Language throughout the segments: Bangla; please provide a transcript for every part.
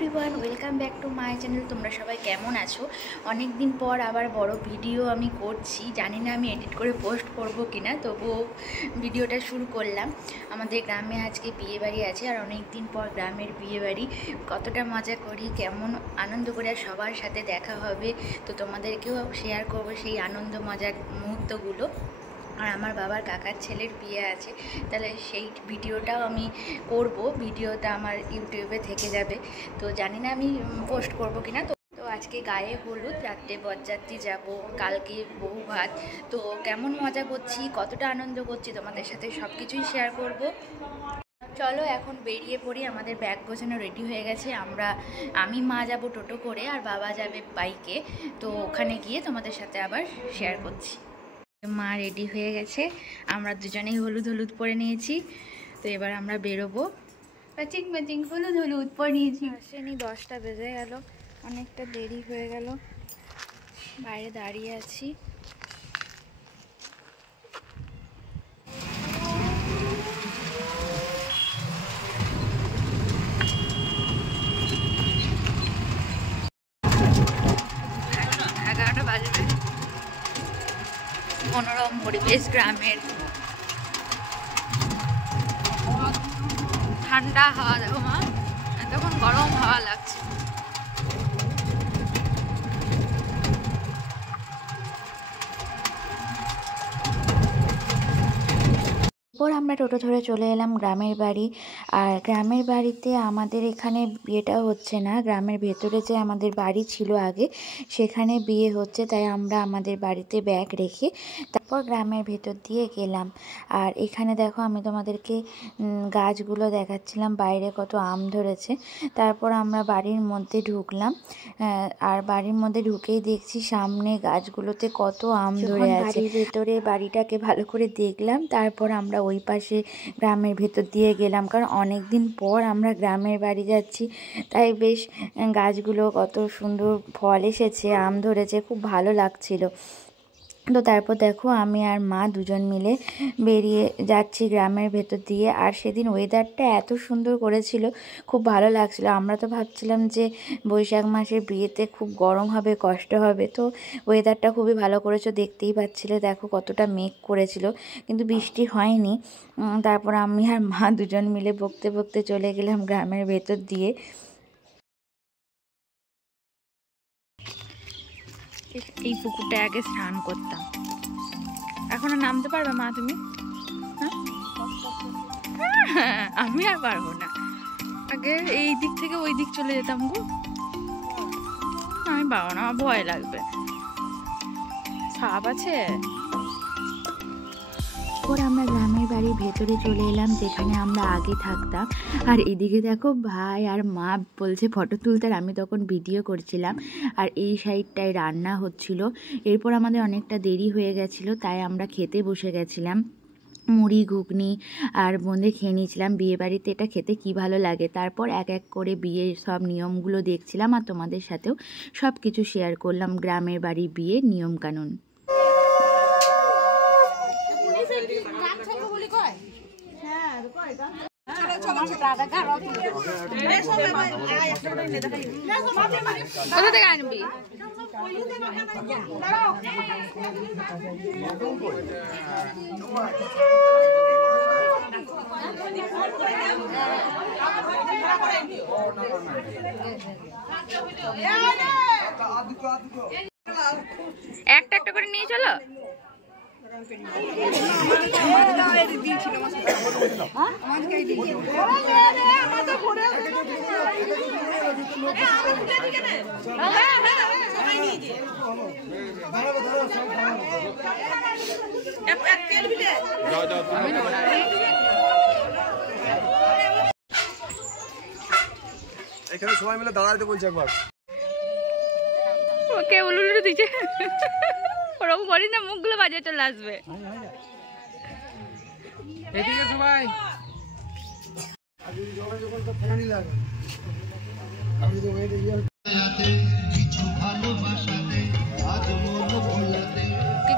Everyone, welcome back to my channel. তোমরা সবাই কেমন আছো? অনেক দিন পর আবার বড় ভিডিও আমি করছি। জানি না আমি এডিট করে পোস্ট করব কিনা, তবুও ভিডিওটা শুরু করলাম। আমাদের গ্রামে আজকে বিয়েবাড়ি আছে, আর অনেক দিন পর গ্রামের বিয়েবাড়ি কতটা মজা করি, কেমন আনন্দ করে, আর সবার সাথে দেখা হবে। তো তোমাদেরকেও শেয়ার করবো সেই আনন্দ মজার মুহূর্তগুলো। আর আমার বাবার কাকার ছেলের বিয়ে আছে, তাহলে সেই ভিডিওটাও আমি করব। ভিডিওটা আমার ইউটিউবে থেকে যাবে, তো জানি না আমি পোস্ট করব কিনা। তো আজকে গায়ে হলুদ, রাত্রে বরযাত্রী যাব, কালকে বউ ভাত। তো কেমন মজা করছি, কতটা আনন্দ করছি, তোমাদের সাথে সব কিছুই শেয়ার করব। চলো এখন বেরিয়ে পড়ি। আমাদের ব্যাগ গোছানো রেডি হয়ে গেছে। আমি মা যাব টোটো করে, আর বাবা যাবে বাইকে। তো ওখানে গিয়ে তোমাদের সাথে আবার শেয়ার করছি। মা রেডি হয়ে গেছে, আমরা দুজনেই হলুদ হলুদ পরে নিয়েছি। তো এবার আমরা বেরোবো। ম্যাচিং ম্যাচিং হলুদ হলুদ পরে নিয়েছি। আসেনি, 10টা বেজে গেল, অনেকটা দেরি হয়ে গেল। বাইরে দাঁড়িয়ে আছি। মনোরম পরিবেশ গ্রামের, ঠান্ডা হাওয়া। দেখো মা, এতক্ষণ গরম হাওয়া লাগছে। এরপর আমরা টোটো ধরে চলে এলাম গ্রামের বাড়ি। আর গ্রামের বাড়িতে আমাদের এখানে বিয়েটা হচ্ছে না, গ্রামের ভেতরে যে আমাদের বাড়ি ছিল আগে সেখানে বিয়ে হচ্ছে। তাই আমরা আমাদের বাড়িতে ব্যাগ রেখে তারপর গ্রামের ভেতর দিয়ে গেলাম। আর এখানে দেখো, আমি তোমাদেরকে গাছগুলো দেখাচ্ছিলাম, বাইরে কত আম ধরেছে। তারপর আমরা বাড়ির মধ্যে ঢুকলাম, আর বাড়ির মধ্যে ঢুকেই দেখছি সামনে গাছগুলোতে কত আম ধরে আছে। বাড়ির ভেতরে বাড়িটাকে ভালো করে দেখলাম, তারপর আমরা ওই পাশে গ্রামের ভেতর দিয়ে গেলাম, কারণ অনেক দিন পর আমরা গ্রামের বাড়ি যাচ্ছি। তাই বেশ গাছগুলো কত সুন্দর ফল এসেছে, আম ধরেছে, খুব ভালো লাগছিল। তো তারপর দেখো, আমি আর মা দুজন মিলে বেরিয়ে যাচ্ছি গ্রামের ভেতর দিয়ে। আর সেদিন ওয়েদারটা এত সুন্দর করেছিল, খুব ভালো লাগছিল। আমরা তো ভাবছিলাম যে বৈশাখ মাসের বিয়েতে খুব গরম হবে, কষ্ট হবে। তো ওয়েদারটা খুবই ভালো করেছো, দেখতেই পাচ্ছিলে। দেখো কতটা মেঘ করেছিল, কিন্তু বৃষ্টি হয়নি। তারপর আমি আর মা দুজন মিলে বকতে বকতে চলে গেলাম গ্রামের ভেতর দিয়ে। এই পুকুরটা আগে স্নান করতাম, এখন আর নামতে পারবে মা তুমি? হ্যাঁ, আমি আর পারবো না। আগে এই দিক থেকে ওই দিক চলে যেতাম গো। আমি পারবো না, আমার ভয় লাগবে, সাপ আছে। পর আমরা গ্রামের বাড়ির ভেতরে চলে এলাম, যেখানে আমরা আগে থাকতাম। আর এদিকে দেখো, ভাই আর মা বলছে ফটো তুলতে, আর আমি তখন ভিডিও করছিলাম। আর এই সাইডটায় রান্না হচ্ছিল। এরপর আমাদের অনেকটা দেরি হয়ে গেছিলো, তাই আমরা খেতে বসে গেছিলাম। মুড়ি ঘুগনি আর বোঁদে খেয়ে নিয়েছিলাম। বিয়ে বাড়িতে এটা খেতে কি ভালো লাগে। তারপর এক এক করে বিয়ের সব নিয়মগুলো দেখছিলাম, আর তোমাদের সাথেও সব কিছু শেয়ার করলাম। গ্রামের বাড়ি বিয়ের নিয়মকানুন। কোথা থেকে আনবি? একটা একটা করে নিয়ে চলো। এখানে সবাই মিলে দাঁড়াইতে বলছে একবার। ওকে উলুলু দিচ্ছে, ওরকম করি না, মুখগুলো বাজে চলে আসবে। এদিকে সবাই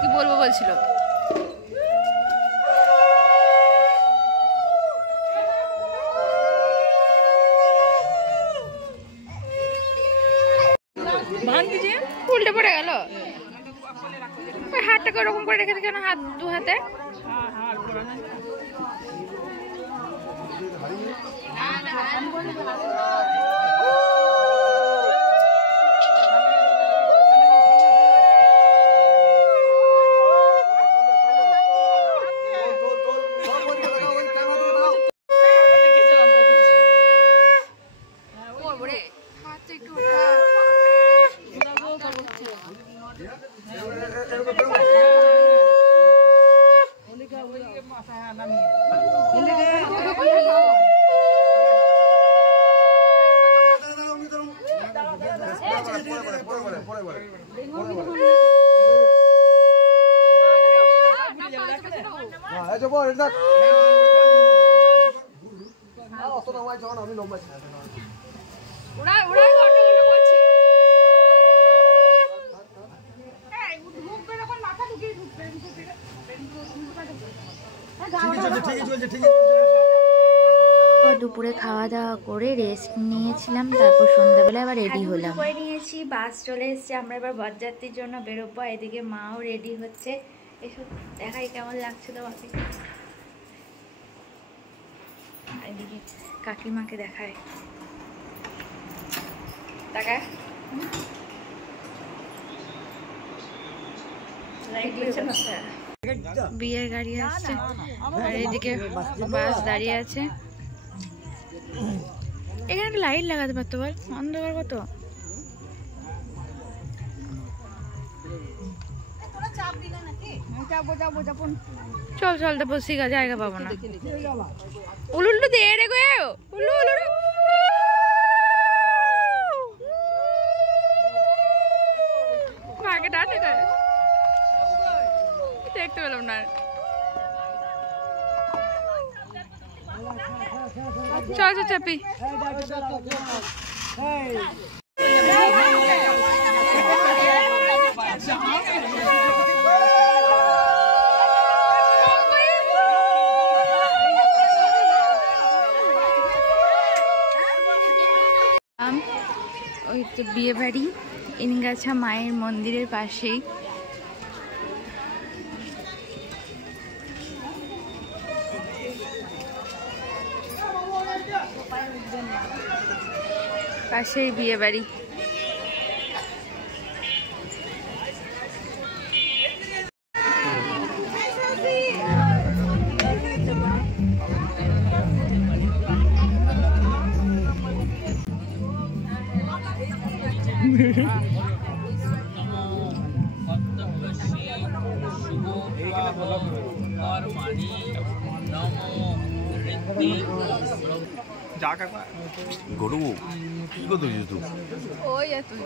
কি বলবো বলছিল। উল্টে পড়ে গেল। হাতটাকে ওরকম করে রেখেছে কেন? হাত দু হাতে দুপুরে খাওয়া দাওয়া করে রেস্ট নিয়েছিলাম, তারপর সন্ধ্যাবেলা আবার রেডি হলাম। করে নিয়েছি, বাস চলে এসেছে, আমরা এবার বরযাত্রীর জন্য বেরোবো। এদিকে মাও রেডি হচ্ছে। এসব দেখাই কেমন লাগছে তোমাকে। এদিকে কাকিমাকে দেখায়, দেখায় বিয়ের গাড়ি আসছে আর এদিকে বাস দাঁড়িয়ে আছে। এখানে একটা লাইট লাগাতে পারতো, বল, অন্ধকার কত। চল চল, তারপর শিখা জায়গা পাবো না। উলুলু দে রে গো, উলু উলু ভাগে ডাটে দেখতে পেলাম না। চল চল চাপি। ওই তো বিয়ে বাড়ি ইনগাছা মায়ের মন্দিরের পাশেই। পাশেই বিয়ে বাড়ি। গরু কি করতে তুই? ওই তুই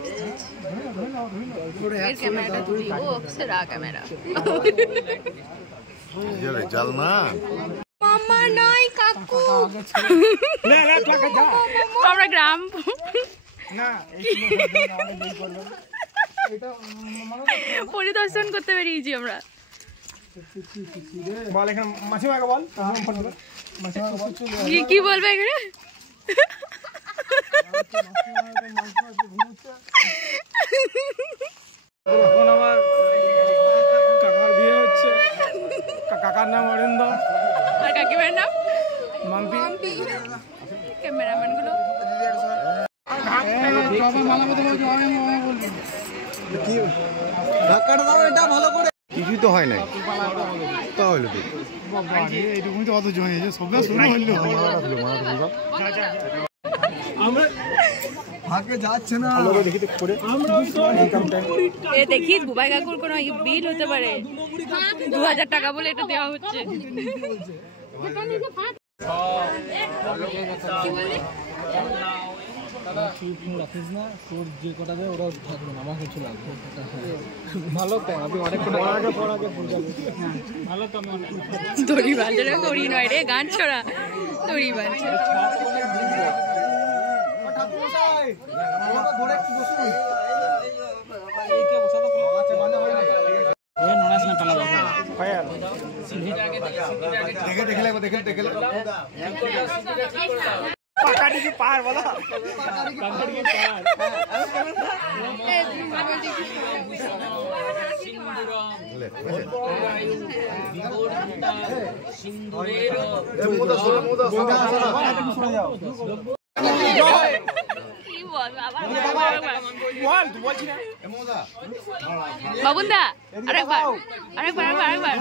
ক্যামেরাটা তুলি, ও সেরা ক্যামেরা। জাল না মামা নাই কাকু, আমরা গ্রাম পরিদর্শন করতে বেরিয়েছি আমরা। কি বলবে এখানে? এখন আমার কাকার বিয়ে হচ্ছে। কাকার নাম অরিন্দ আর কাকিমার নাম মাম্পি। ক্যামেরাম্যান গুলো কিছুই তো হয় নাই, তাহলে তো এইটুকুনি তো অত জমি সবটা শুরু হইলো। দেখিস বুবাই কাকুর কোনো বিল হতে পারে, 2000 টাকা বলে এটা দেওয়া হচ্ছে। রাখিস না, তোর যে কটা দেয় ওরা থাকবে না, আমার কিছু লাগবে। ভালো তো আমি অনেক ভালো তো দড়ি বাঁধে না, দড়ি নয় রে, গান ছড়া দড়ি বাঁধছে। বাবুন্দা আরেকবার আরেকবার আরেকবার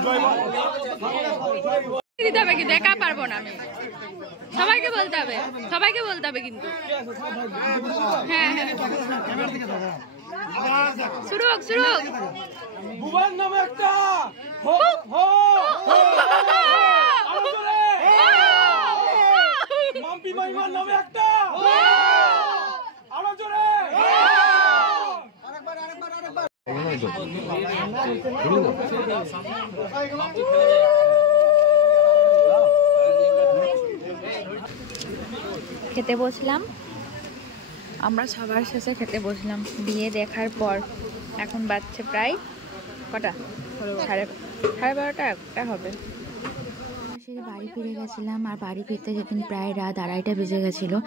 দিতে হবে কিন্তু একা পারবো না আমি সবাইকে বলতে হবে কিন্তু হ্যাঁ হ্যাঁ শুরু হোক ভুবন নামে একটা মাম্পি মাইমার নামে একটা আরো জোরে খেতে বসলাম আমরা সবার শেষে খেতে বসলাম বিয়ে দেখার পর। এখন বাজছে প্রায় কটা, সাড়ে 12টা হবে। সেই বাড়ি ফিরে গেছিলাম আর বাড়ি ফিরতে যেদিন প্রায় রাত 2:30টা বেজে গেছিলো।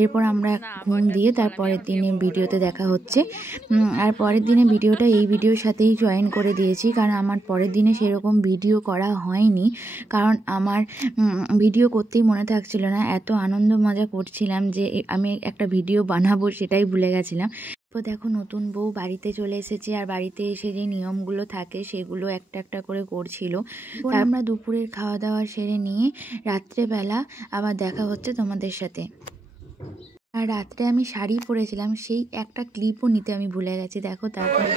এরপর আমরা ঘুম দিয়ে তারপরের দিনে ভিডিওতে দেখা হচ্ছে। আর পরের দিনে ভিডিওটা এই ভিডিওর সাথেই জয়েন করে দিয়েছি, কারণ আমার পরের দিনে সেরকম ভিডিও করা হয়নি, কারণ আমার ভিডিও করতেই মনে থাকছিল না। এত আনন্দ মজা করছিলাম যে আমি একটা ভিডিও বানাবো সেটাই ভুলে গেছিলাম। তো দেখো নতুন বউ বাড়িতে চলে এসেছে আর বাড়িতে এসে যে নিয়মগুলো থাকে সেগুলো একটা একটা করে করছিল। আমরা দুপুরের খাওয়া দাওয়া সেরে নিয়ে রাত্রেবেলা আবার দেখা হচ্ছে তোমাদের সাথে। আর রাত্রে আমি শাড়ি পরেছিলাম, সেই একটা ক্লিপও নিতে আমি ভুলে গেছি। দেখো তারপরে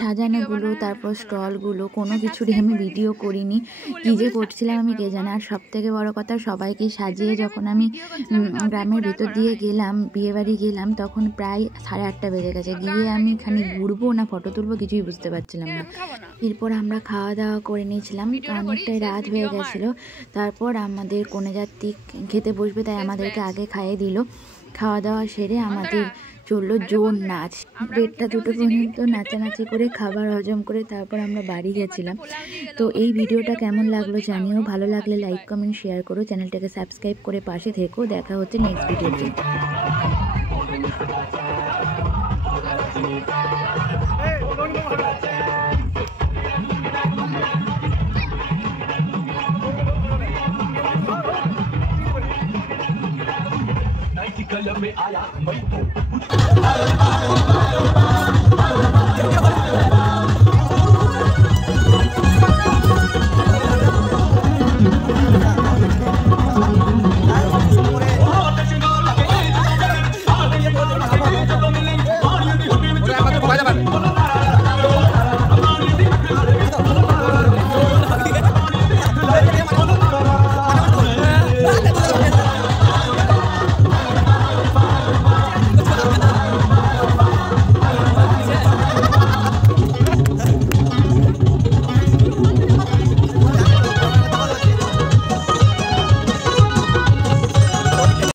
সাজানোগুলো, তারপর স্টলগুলো, কোনো কিছুরই আমি ভিডিও করিনি। কী যে করছিলাম আমি কে জানে। আর সব থেকে বড়ো কথা, সবাইকে সাজিয়ে যখন আমি গ্রামের ভিতর দিয়ে গেলাম, বিয়েবাড়ি গেলাম, তখন প্রায় 8:30টা বেজে গেছে। গিয়ে আমি এখানে ঘুরবো না ফটো তুলবো কিছুই বুঝতে পারছিলাম না। এরপর আমরা খাওয়া দাওয়া করে নিয়েছিলাম, অনেকটাই রাত হয়ে গেছিলো। তারপর আমাদের কনেযাত্রী খেতে বসবে, তাই আমাদেরকে আগে খাইয়ে দিল। খাওয়া দাওয়া সেরে আমাদের চললো জোর নাচ। 1:30-2টো পর্যন্ত নাচানাচি করে খাবার হজম করে তারপর আমরা বাড়ি গেছিলাম। তো এই ভিডিওটা কেমন লাগলো জানিও। ভালো লাগলে লাইক কমেন্ট শেয়ার করো, চ্যানেলটাকে সাবস্ক্রাইব করে পাশে থেকো। দেখা হচ্ছে নেক্সট ভিডিওতে। में आया मैं